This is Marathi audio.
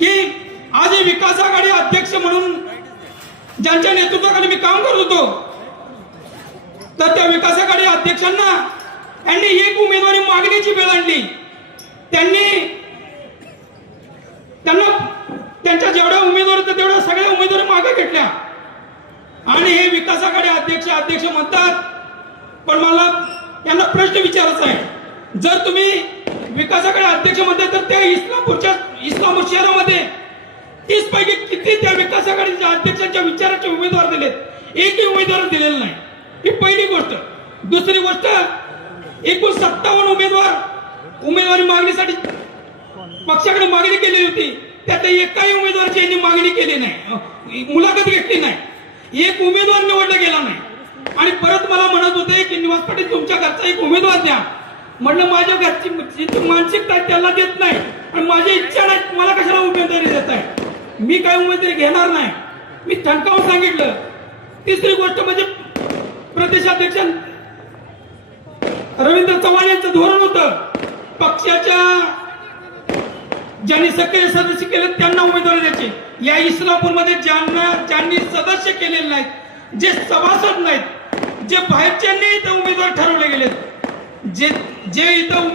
की आज विकास आघाडी अध्यक्ष म्हणून ज्यांच्या नेतृत्वाखाली मी काम करत होतो तर त्या विकास आघाडी अध्यक्षांना त्यांनी एक उमेदवारी मागण्याची वेळ आणली. त्यांनी त्यांना त्यांच्या जेवढ्या उमेदवार होत्या तेवढ्या सगळ्या उमेदवारी मागे घेतल्या. आणि हे विकास आघाडी अध्यक्ष अध्यक्ष म्हणतात पण मला यांना प्रश्न विचारायचा आहे. जर तुम्ही विकासाकडे अध्यक्ष म्हणताय तर त्या इस्लामपूरच्या इस्लाम शहरामध्ये तीस पैकी किती त्या विकास आघाडीच्या अध्यक्षांच्या विचाराचे उमेदवार दिलेत? एकही उमेदवार दिलेला नाही. ही पहिली गोष्ट. दुसरी गोष्ट एकूण सत्तावन्न उमेदवार उमेदवारी मागणीसाठी पक्षाकडे मागणी केली होती. त्यात एकाही उमेदवाराची यांनी मागणी केली नाही. मुलाखत घेतली नाही. एक उमेदवार निवडला गेला नाही. आणि परत मला म्हणत होते की निवास पाटील तुमच्या घरचा एक उमेदवार द्या. म्हटलं माझ्या घरची जी मानसिकता त्याला देत नाही. आणि माझी इच्छा नाही मला कशाला उमेदवारी देत आहे मी काय उमेदवारी घेणार नाही. मी ठणकावून सांगितलं. तिसरी गोष्ट म्हणजे प्रदेशाध्यक्ष रवींद्र चव्हाण यांचं धोरण होतं. पक्षाच्या ज्यांनी सक्रिय सदस्य केले त्यांना उमेदवारी द्यायची. या इस्लामपूरमध्ये ज्यांना ज्यांनी सदस्य केलेले नाहीत जे सभासद नाहीत जे बाहेरच्यांनी इथं उमेदवार ठरवले गेलेत जे जे इथं